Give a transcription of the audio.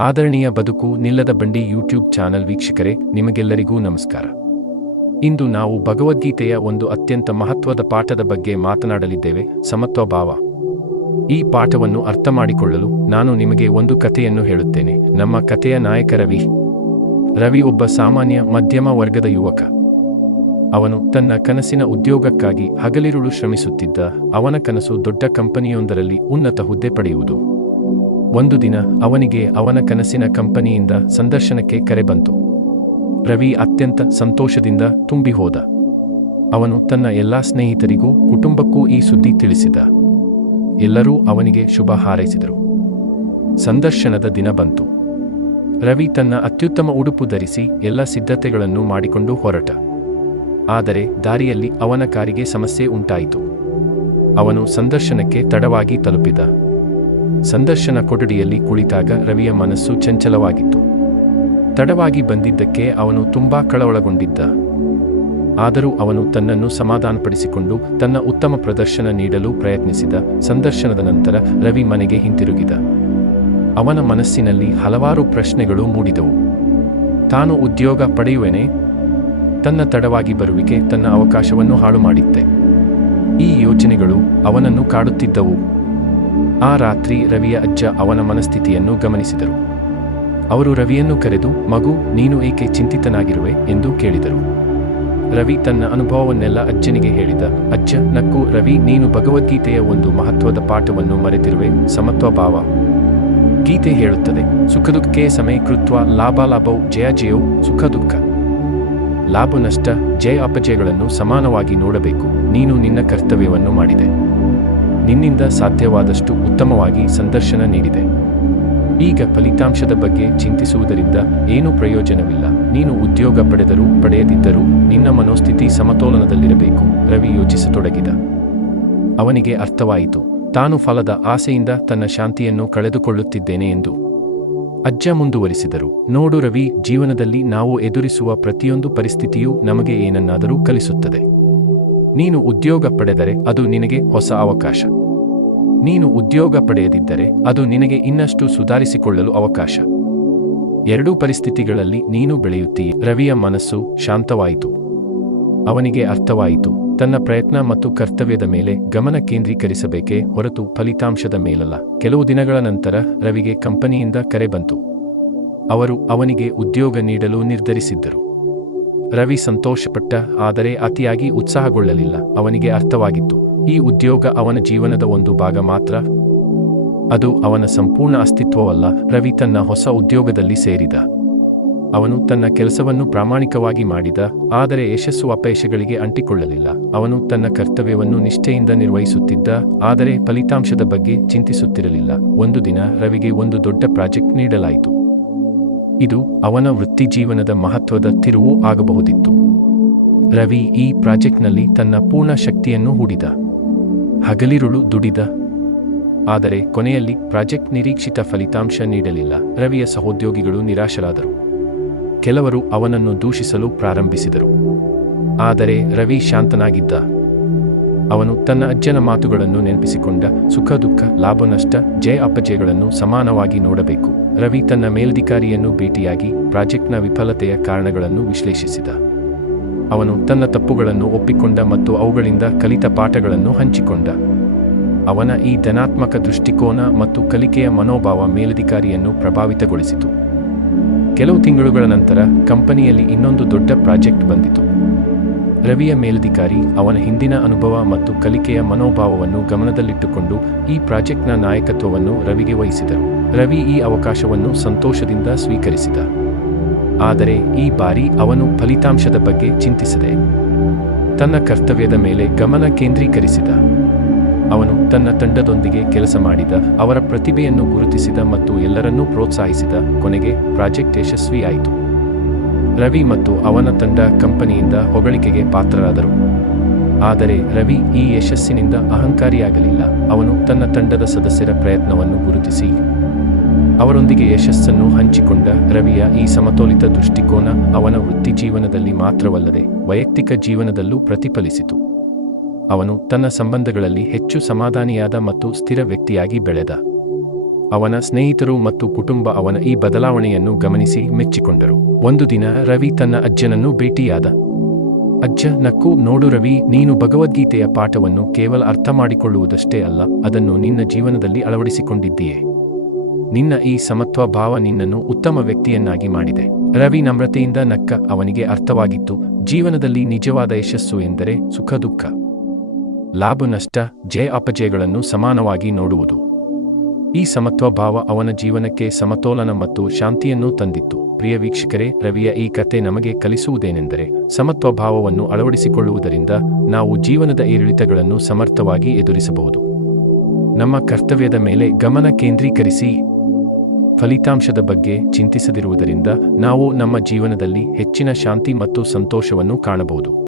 ಆದರಣೀಯ ಬದುಕು ನಿಲ್ಲದ ಬಂಡಿ YouTube channel ವೀಕ್ಷಕರೇ, ನಿಮಗೆಲ್ಲರಿಗೂ ನಮಸ್ಕಾರ. ಇಂದು ನಾವು ಭಗವದ್ಗೀತೆಯ ಒಂದು ಅತ್ಯಂತ ಮಹತ್ವದ ಪಾಠದ ಬಗ್ಗೆ ಮಾತನಾಡಲಿದ್ದೇವೆ ಸಮತ್ವ ಭಾವ ಈ ಪಾಠವನ್ನು ಅರ್ಥ ಮಾಡಿಕೊಳ್ಳಲು ನಾನು ನಿಮಗೆ ಒಂದು ಕಥೆಯನ್ನು ಹೇಳುತ್ತೇನೆ. ನಮ್ಮ ಕಥೆಯ ನಾಯಕ ರವಿ. ರವಿ ಒಬ್ಬ ಸಾಮಾನ್ಯ, ಮಧ್ಯಮ ವರ್ಗದ ಯುವಕ. ಅವನು ತನ್ನ ಕನಸಿನ ಉದ್ಯೋಗಕ್ಕಾಗಿ ಹಗಲಿರುಳು ಶ್ರಮಿಸುತ್ತಿದ್ದ ಅವನ ಕನಸು ದೊಡ್ಡ ಕಂಪನಿಯೊಂದರಲ್ಲಿ ಉನ್ನತ ಹುದ್ದೆ ಪಡೆಯುವುದು. ಒಂದು ದಿನ ಅವನಿಗೆ ಅವನ ಕನಸಿನ ಕಂಪನಿಯಿಂದ ಸಂದರ್ಶನಕ್ಕೆ ಕರೆ ಬಂತು. ರವಿ ಅತ್ಯಂತ ಸಂತೋಷದಿಂದ ತುಂಬಿ ಹೋದ. ಅವನು ತನ್ನ ಎಲ್ಲಾ ಸ್ನೇಹಿತರಿಗೂ, ಕುಟುಂಬಕ್ಕೂ ಈ ಸುದ್ದಿ ತಿಳಿಸಿದ. ಎಲ್ಲರೂ ಅವನಿಗೆ ಶುಭ ಹಾರೈಸಿದರು. ಸಂದರ್ಶನದ ದಿನ ಬಂತು. ರವಿ ತನ್ನ ಅತ್ಯುತ್ತಮ ಉಡುಪು ಧರಿಸಿ ಎಲ್ಲ ಸಿದ್ಧತೆಗಳನ್ನು ಮಾಡಿಕೊಂಡು ಹೊರಟ. ಆದರೆ ದಾರಿಯಲ್ಲಿ ಅವನ ಕಾರಿಗೆ ಸಮಸ್ಯೆ ಉಂಟಾಯಿತು. ಅವನು ಸಂದರ್ಶನಕ್ಕೆ ತಡವಾಗಿ ತಲುಪಿದ. ಸಂದರ್ಶನ ಕೊಠಡಿಯಲ್ಲಿ ಕುಳಿತಾಗ ರವಿಯ ಮನಸ್ಸು ಚಂಚಲವಾಗಿತ್ತು. ತಡವಾಗಿ ಬಂದಿದ್ದಕ್ಕೆ ಅವನು ತುಂಬಾ ಕಳವಳಗೊಂಡಿದ್ದ. ಆದರೂ ಅವನು ತನ್ನನ್ನು ಸಮಾಧಾನಪಡಿಸಿಕೊಂಡು ತನ್ನ ಉತ್ತಮ ಪ್ರದರ್ಶನ ನೀಡಲು ಪ್ರಯತ್ನಿಸಿದ ಸಂದರ್ಶನದ ನಂತರ ರವಿ ಮನೆಗೆ ಹಿಂತಿರುಗಿದ. ಅವನ ಮನಸ್ಸಿನಲ್ಲಿ ಹಲವಾರು ಪ್ರಶ್ನೆಗಳು ಮೂಡಿದವು. ತಾನು ಉದ್ಯೋಗ ಪಡೆಯುವೆನೆ? ತನ್ನ ತಡವಾಗಿ ಬರುವಿಕೆ ತನ್ನ ಅವಕಾಶವನ್ನು ಹಾಳು ಮಾಡಿತ್ತೆ ಈ ಯೋಚನೆಗಳು ಅವನನ್ನು ಕಾಡುತ್ತಿದ್ದವು. ಆ ರಾತ್ರಿ ರವಿಯ ಅಜ್ಜ ಅವನ ಮನಸ್ಥಿತಿಯನ್ನು ಗಮನಿಸಿದರು. ಅವರು ರವಿಯನ್ನು ಕರೆದು, ಮಗು, ನೀನು ಏಕೆ ಚಿಂತಿತನಾಗಿರುವೆ? ಎಂದು ಕೇಳಿದರು. ರವಿ ತನ್ನ ಅನುಭವವನ್ನೆಲ್ಲ ಅಜ್ಜನಿಗೆ ಹೇಳಿದ, ಅಜ್ಜ, ನಕ್ಕು, ರವಿ, ನೀನು ಭಗವದ್ಗೀತೆಯ ಒಂದು ಮಹತ್ವದ ಪಾಠವನ್ನು ಮರೆತಿರುವೆ ಸಮತ್ವ ಭಾವ ಗೀತೆ ಹೇಳುತ್ತದೆ ಸುಖ ದುಃಖಕ್ಕೆ ಸಮಯ ಕೃತ್ವ ಲಾಭ ಲಾಭವು ಜಯ ಜಯವು ಸುಖ ದುಃಖ. ಲಾಭ ನಷ್ಟ, ಜಯ ಅಪಜಯಗಳನ್ನು ಸಮಾನವಾಗಿ ನೋಡಬೇಕು, ನೀನು ನಿನ್ನ ಕರ್ತವ್ಯವನ್ನು ಮಾಡಿದೆ. ನಿನ್ನಿಂದ ಸಾಧ್ಯವಾದಷ್ಟು ಉತ್ತಮವಾಗಿ ಸಂದರ್ಶನ ನೀಡಿದೆ. ಈಗ ಫಲಿತಾಂಶದ ಬಗ್ಗೆ ಚಿಂತಿಸುವುದರಿಂದ ಏನೂ ಪ್ರಯೋಜನವಿಲ್ಲ. ನೀನು ಉದ್ಯೋಗ ಪಡೆದರೂ ಪಡೆಯದಿದ್ದರೂ ನಿನ್ನ ಮನೋಸ್ಥಿತಿ ಸಮತೋಲನದಲ್ಲಿರಬೇಕು, ರವಿ ಯೋಚಿಸತೊಡಗಿದ. ಅವನಿಗೆ ಅರ್ಥವಾಯಿತು. ತಾನು ಫಲದ ಆಸೆಯಿಂದ ತನ್ನ ಶಾಂತಿಯನ್ನು ಕಳೆದುಕೊಳ್ಳುತ್ತಿದ್ದೇನೆ ಎಂದು. ಅಜ್ಜ ಮುಂದುವರಿಸಿದರು. ನೋಡು ರವಿ, ಜೀವನದಲ್ಲಿ ನಾವು ಎದುರಿಸುವ ಪ್ರತಿಯೊಂದು ಪರಿಸ್ಥಿತಿಯೂ ನಮಗೆ ಏನನ್ನಾದರೂ ಕಲಿಸುತ್ತದೆ. ನೀನು ಉದ್ಯೋಗ ಪಡೆದರೆ ಅದು ನಿನಗೆ ಹೊಸ ಅವಕಾಶ. ನೀನು ಉದ್ಯೋಗ ಪಡೆಯದಿದ್ದರೆ ಅದು ನಿನಗೆ ಇನ್ನಷ್ಟು ಸುಧಾರಿಸಿಕೊಳ್ಳಲು ಅವಕಾಶ. ಎರಡೂ ಪರಿಸ್ಥಿತಿಗಳಲ್ಲಿ ನೀನು ಬೆಳೆಯುತ್ತೀಯ. ರವಿಯ ಮನಸ್ಸು ಶಾಂತವಾಯಿತು. ಅವನಿಗೆ ಅರ್ಥವಾಯಿತು. ತನ್ನ ಪ್ರಯತ್ನ ಮತ್ತು ಕರ್ತವ್ಯದ ಮೇಲೆ ಗಮನ ಕೇಂದ್ರೀಕರಿಸಬೇಕೇ ಹೊರತು ಫಲಿತಾಂಶದ ಮೇಲಲ್ಲ. ಕೆಲವು ದಿನಗಳ ನಂತರ ರವಿಗೆ ಕಂಪನಿಯಿಂದ ಕರೆ ಬಂತು. ಅವರು ಅವನಿಗೆ ಉದ್ಯೋಗ ನೀಡಲು ನಿರ್ಧರಿಸಿದ್ದರು. ರವಿ ಸಂತೋಷಪಟ್ಟ, ಆದರೆ ಅತಿಯಾಗಿ ಉತ್ಸಾಹಗೊಳ್ಳಲಿಲ್ಲ. ಅವನಿಗೆ ಅರ್ಥವಾಗಿತ್ತು. ಈ ಉದ್ಯೋಗ ಅವನ ಜೀವನದ ಒಂದು ಭಾಗ ಮಾತ್ರ? ಅದು ಅವನ ಸಂಪೂರ್ಣ ಅಸ್ತಿತ್ವವಲ್ಲ. ರವಿ ತನ್ನ ಹೊಸ ಉದ್ಯೋಗದಲ್ಲಿ ಸೇರಿದ. ಅವನು ತನ್ನ ಕೆಲಸವನ್ನು ಪ್ರಾಮಾಣಿಕವಾಗಿ ಮಾಡಿದ, ಆದರೆ ಯಶಸ್ಸು ಅಪೇಕ್ಷೆಗಳಿಗೆ ಅಂಟಿಕೊಳ್ಳಲಿಲ್ಲ. ಅವನು ತನ್ನ ಕರ್ತವ್ಯವನ್ನು ನಿಷ್ಠೆಯಿಂದ ನಿರ್ವಹಿಸುತ್ತಿದ್ದ, ಆದರೆ ಫಲಿತಾಂಶದ ಬಗ್ಗೆ ಚಿಂತಿಸುತ್ತಿರಲಿಲ್ಲ. ಒಂದು ದಿನ ರವಿಗೆ ಒಂದು ದೊಡ್ಡ ಪ್ರಾಜೆಕ್ಟ್ ನೀಡಲಾಯಿತು. ಇದು ಅವನ ವೃತ್ತಿ ಜೀವನದ ಮಹತ್ವದ ತಿರುವು ಆಗಬಹುದಿತ್ತು. ರವಿ ಈ ಪ್ರಾಜೆಕ್ಟ್ನಲ್ಲಿ ತನ್ನ ಪೂರ್ಣ ಶಕ್ತಿಯನ್ನು ಹೂಡಿದ. ಹಗಲಿರುಳು ದುಡಿದ. ಆದರೆ ಕೊನೆಯಲ್ಲಿ ಪ್ರಾಜೆಕ್ಟ್ ನಿರೀಕ್ಷಿತ ಫಲಿತಾಂಶ ನೀಡಲಿಲ್ಲ. ರವಿಯ ಸಹೋದ್ಯೋಗಿಗಳು ನಿರಾಶರಾದರು. ಕೆಲವರು ಅವನನ್ನು ದೂಷಿಸಲು ಪ್ರಾರಂಭಿಸಿದರು. ಆದರೆ ರವಿ ಶಾಂತನಾಗಿದ್ದ. ಅವನು ತನ್ನ ಅಜ್ಜನ ಮಾತುಗಳನ್ನು ನೆನಪಿಸಿಕೊಂಡ ಸುಖ, ದುಃಖ, ಲಾಭ, ನಷ್ಟ, ಜಯ, ಅಪಜಯಗಳನ್ನು ಸಮಾನವಾಗಿ ನೋಡಬೇಕು. ರವಿ ತನ್ನ ಮೇಲ್ಧಿಕಾರಿಯನ್ನು ಭೇಟಿಯಾಗಿ ಪ್ರಾಜೆಕ್ಟ್ನ ವಿಫಲತೆಯ ಕಾರಣಗಳನ್ನು ವಿಶ್ಲೇಷಿಸಿದ. ಅವನು ತನ್ನ ತಪ್ಪುಗಳನ್ನು ಒಪ್ಪಿಕೊಂಡ ಮತ್ತು ಅವುಗಳಿಂದ ಕಲಿತ ಪಾಠಗಳನ್ನು ಹಂಚಿಕೊಂಡ. ಅವನ ಈ ಧನಾತ್ಮಕ ದೃಷ್ಟಿಕೋನ ಮತ್ತು ಕಲಿಕೆಯ ಮನೋಭಾವ ಮೇಲಧಿಕಾರಿಯನ್ನು ಪ್ರಭಾವಿತಗೊಳಿಸಿತು. ಕೆಲವು ತಿಂಗಳುಗಳ ನಂತರ ಕಂಪನಿಯಲ್ಲಿ ಇನ್ನೊಂದು ದೊಡ್ಡ ಪ್ರಾಜೆಕ್ಟ್ ಬಂದಿತು. ರವಿಯ ಮೇಲಧಿಕಾರಿ ಅವನ ಹಿಂದಿನ ಅನುಭವ ಮತ್ತು ಕಲಿಕೆಯ ಮನೋಭಾವವನ್ನು ಗಮನದಲ್ಲಿಟ್ಟುಕೊಂಡು ಈ ಪ್ರಾಜೆಕ್ಟ್ನ ನಾಯಕತ್ವವನ್ನು ರವಿಗೆ ವಹಿಸಿದರು. ರವಿ ಈ ಅವಕಾಶವನ್ನು ಸಂತೋಷದಿಂದ ಸ್ವೀಕರಿಸಿದ. ಆದರೆ ಈ ಬಾರಿ ಅವನು ಫಲಿತಾಂಶದ ಬಗ್ಗೆ ಚಿಂತಿಸದೆ ತನ್ನ ಕರ್ತವ್ಯದ ಮೇಲೆ ಗಮನ ಕೇಂದ್ರೀಕರಿಸಿದ. ಅವನು ತನ್ನ ತಂಡದೊಂದಿಗೆ ಕೆಲಸ ಮಾಡಿದ, ಅವರ ಪ್ರತಿಭೆಯನ್ನು ಗುರುತಿಸಿದ ಮತ್ತು ಎಲ್ಲರನ್ನೂ ಪ್ರೋತ್ಸಾಹಿಸಿದ ಕೊನೆಗೆ ಪ್ರಾಜೆಕ್ಟ್ ಯಶಸ್ವಿಯಾಯಿತು. ರವಿ ಮತ್ತು ಅವನ ತಂಡ ಕಂಪನಿಯಿಂದ ಹೊಗಳಿಕೆಗೆ ಪಾತ್ರರಾದರು. ಆದರೆ ರವಿ ಈ ಯಶಸ್ಸಿನಿಂದ ಅಹಂಕಾರಿಯಾಗಲಿಲ್ಲ. ಅವನು ತನ್ನ ತಂಡದ ಸದಸ್ಯರ ಪ್ರಯತ್ನವನ್ನು ಗುರುತಿಸಿ ಅವರೊಂದಿಗೆ ಯಶಸ್ಸನ್ನು ಹಂಚಿಕೊಂಡ ರವಿಯ ಈ ಸಮತೋಲಿತ ದೃಷ್ಟಿಕೋನ ಅವನ ವೃತ್ತಿಜೀವನದಲ್ಲಿ ಮಾತ್ರವಲ್ಲದೆ ವೈಯಕ್ತಿಕ ಜೀವನದಲ್ಲೂ ಪ್ರತಿಫಲಿಸಿತು. ಅವನು ತನ್ನ ಸಂಬಂಧಗಳಲ್ಲಿ ಹೆಚ್ಚು ಸಮಾಧಾನಿಯಾದ ಮತ್ತು ಸ್ಥಿರ ವ್ಯಕ್ತಿಯಾಗಿ ಬೆಳೆದ. ಅವನ ಸ್ನೇಹಿತರು ಮತ್ತು ಕುಟುಂಬ ಅವನ ಈ ಬದಲಾವಣೆಯನ್ನು ಗಮನಿಸಿ ಮೆಚ್ಚಿಕೊಂಡರು. ಒಂದು ದಿನ ರವಿ ತನ್ನ ಅಜ್ಜನನ್ನು ಭೇಟಿಯಾದ. ಅಜ್ಜ, ನಕ್ಕು, ನೋಡು ರವಿ, ನೀನು ಭಗವದ್ಗೀತೆಯ ಪಾಠವನ್ನು ಕೇವಲ ಅರ್ಥ ಮಾಡಿಕೊಳ್ಳುವುದಷ್ಟೇ ಅಲ್ಲ, ಅದನ್ನು ನಿನ್ನ ಜೀವನದಲ್ಲಿ ಅಳವಡಿಸಿಕೊಂಡಿದ್ದೀಯೆ. ನಿನ್ನ ಈ ಸಮತ್ವ ಭಾವ ನಿನ್ನನ್ನು ಉತ್ತಮ ವ್ಯಕ್ತಿಯನ್ನಾಗಿ ಮಾಡಿದೆ. ರವಿ ನಮ್ರತೆಯಿಂದ ನಕ್ಕ ಅವನಿಗೆ ಅರ್ಥವಾಗಿತ್ತು, ಜೀವನದಲ್ಲಿ ನಿಜವಾದ ಯಶಸ್ಸು ಎಂದರೆ ಸುಖ ದುಃಖ. ಲಾಭ ನಷ್ಟ, ಜಯ ಅಪಜಯಗಳನ್ನು ಸಮಾನವಾಗಿ ನೋಡುವುದು. ಈ ಸಮತ್ವ ಭಾವ ಅವನ ಜೀವನಕ್ಕೆ ಸಮತೋಲನ ಮತ್ತು ಶಾಂತಿಯನ್ನು ತಂದಿತ್ತು. ಪ್ರಿಯ ವೀಕ್ಷಕರೇ, ರವಿಯ ಈ ಕತೆ ನಮಗೆ ಕಲಿಸುವುದೇನೆಂದರೆ ಸಮತ್ವ ಭಾವವನ್ನು ಅಳವಡಿಸಿಕೊಳ್ಳುವುದರಿಂದ ನಾವು ಜೀವನದ ಏರಿಳಿತಗಳನ್ನು ಸಮರ್ಥವಾಗಿ ಎದುರಿಸಬಹುದು. ನಮ್ಮ ಕರ್ತವ್ಯದ ಮೇಲೆ ಗಮನ ಕೇಂದ್ರೀಕರಿಸಿ ಫಲಿತಾಂಶದ ಬಗ್ಗೆ ಚಿಂತಿಸದಿರುವುದರಿಂದ ನಾವು ನಮ್ಮ ಜೀವನದಲ್ಲಿ ಹೆಚ್ಚಿನ ಶಾಂತಿ ಮತ್ತು ಸಂತೋಷವನ್ನು ಕಾಣಬಹುದು.